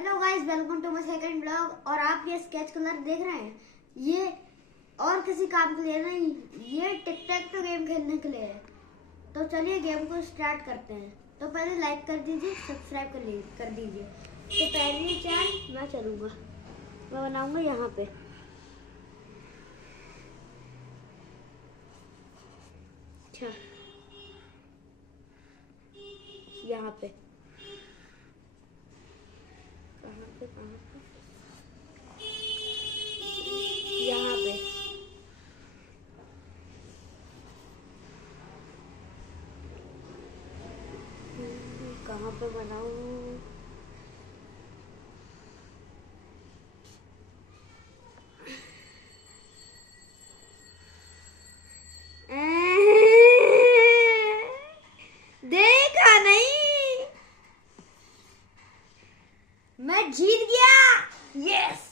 Hello guys, welcome to my second blog. और आप ये स्केच कलर देख रहे हैं, ये और किसी काम के लिए नहीं, ये टिक टैक तो गेम खेलने के लिए है। तो चलिए गेम को स्टार्ट करते हैं। तो पहले लाइक कर दीजिए, सब्सक्राइब कर दीजिए। तो पहली चाल मैं चलूँगा, मैं बनाऊँगा यहाँ पे। अच्छा, यहाँ पे कहाँ पे यहाँ पे कहाँ पे बनाऊँ? देखा नहीं, मैं जीत गया। यस।